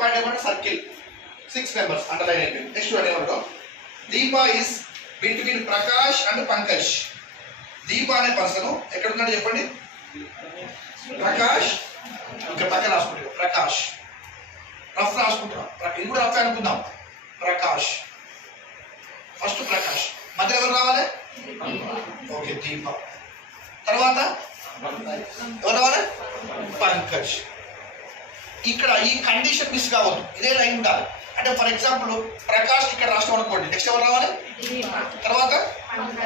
Point ఏమంటే circle 6 members underline అయిపోయింది. Next one ఏమంటాం, Deepa is between Prakash and Pankaj. Deepa అనే పర్సన్ ఎక్కడ ఉన్నాడు చెప్పండి, ప్రకాష్ ఇక్కడ పక్కన రాసుకుంటాం, ప్రకాష్ రఫ్ రాసుకుంటాం, ఇది కూడా రఫ్ అనుకుందాం. ప్రకాష్ ఫస్ట్ ప్రకాష్, మధ్య ఎవరు రావాలి, ఓకే దీప. తర్వాత ఎవరు రావాలి, పంకజ్. ఇక్కడ ఈ కండిషన్ మిస్ కావద్దు, ఇదే లైన్ ఉండాలి. అంటే ఫర్ ఎగ్జాంపుల్ ప్రకాష్ ఇక్కడ రాష్ట్రం అనుకోండి, నెక్స్ట్ ఎవరు రావాలి, తర్వాత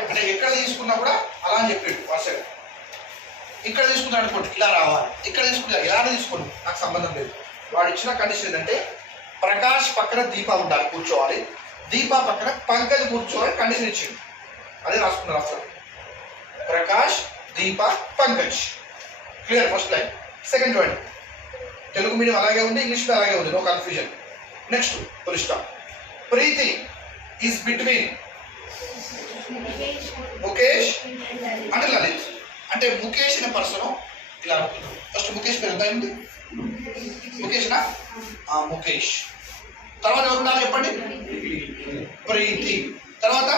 అంటే ఎక్కడ తీసుకున్నా కూడా అలా అని చెప్పాడు వరుసగా. ఇక్కడ తీసుకున్నాడు అనుకోండి ఇలా రావాలి, ఇక్కడ తీసుకుంటా ఇలానే తీసుకోండి, నాకు సంబంధం లేదు. వాడు ఇచ్చిన కండిషన్ ఏంటంటే ప్రకాష్ పక్కన దీప ఉండాలి, కూర్చోవాలి, దీప పక్కన పంకజ్ కూర్చోవాలి కండిషన్ ఇచ్చింది. అదే రాసుకున్నారు అసలు, Prakash Deepa Pankaj. Clear first line. Second చూడండి, తెలుగు మీడియం అలాగే ఉంది, ఇంగ్లీష్ అలాగే ఉంది, no confusion. Next full stop. Preeti is between Mukesh అంటే లలిత్. అంటే ముఖేష్ అనే పర్సన్ ఇలా అనుకుంటాం. ఫస్ట్ ముఖేష్ పేరు ఎంత అయింది, ముఖేష్నా, ముఖేష్. తర్వాత ఎవరు ఉండాలి చెప్పండి, ప్రీతి. తర్వాత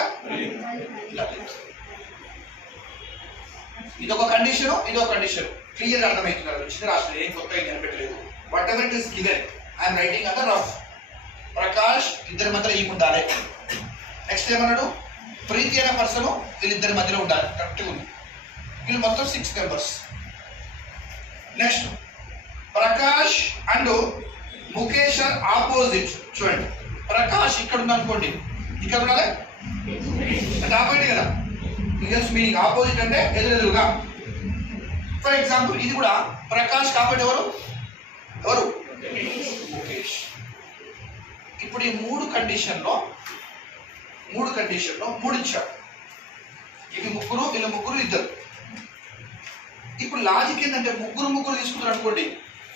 లలిత్. ఇదొక కండిషన్, ఇదొక కండిషన్. క్లియర్ అర్థమవుతున్నారు, చిన్న రాష్ట్రం ఏం కొత్తగా కనిపెట్టలేదు. Whatever it is given I'm writing అంత రఫ్. ప్రకాష్ ఇద్దరి మధ్యలో ఈ ఉండాలి. నెక్స్ట్ ఏమన్నాడు, ప్రీతి అనే పర్సన్ వీళ్ళిద్దరి మధ్యలో ఉండాలి, కరెక్ట్గా ఉంది. వీళ్ళు మొత్తం 6 members. Next Prakash and Mukesh are opposite. చూడండి, ప్రకాష్ ఇక్కడ ఉంది అనుకోండి, ఇక్కడ ఉండాలి అంటే ఆపోజిట్ కదా, ఇంగ్లీష్ మీనింగ్ ఆపోజిట్ అంటే ఎదురెదురుగా. ఫర్ ఎగ్జాంపుల్ ఇది కూడా ప్రకాష్ కాబట్టి ఎవరు ఎవరు ముఖేష్. ఇప్పుడు ఈ మూడు కండిషన్లో మూడు ఇచ్చాడు. ఇవి ముగ్గురు, వీళ్ళు ముగ్గురు, ఇద్దరు. ఇప్పుడు లాజిక్ ఏంటంటే ముగ్గురు తీసుకుంటారు అనుకోండి,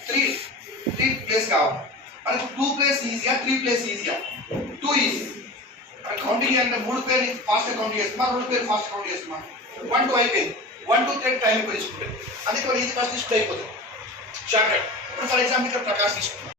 3 ప్లేస్ కావాలి. మనకి 2 ప్లేస్ ఈజీయా, 3 ప్లేస్ ఈజీయా? 2 ఈజీ. కౌంటింగ్ అంటే 3 పేరు ఫాస్ట్ కౌంట్ చేస్తున్నా, 2 పేరు ఫాస్ట్ కౌంట్ చేస్తున్నా. 1 2 అయిపోయింది, 1 2 3 టైం ఎక్కువ తీసుకుంటే అందుకే ఇది ఫస్ట్ తీసుకుంటే అయిపోతుంది షార్ట్ కట్. ఇప్పుడు ఫర్ ఎగ్జాంపుల్ ఇక్కడ ప్రకాష్ తీసుకున్నాం.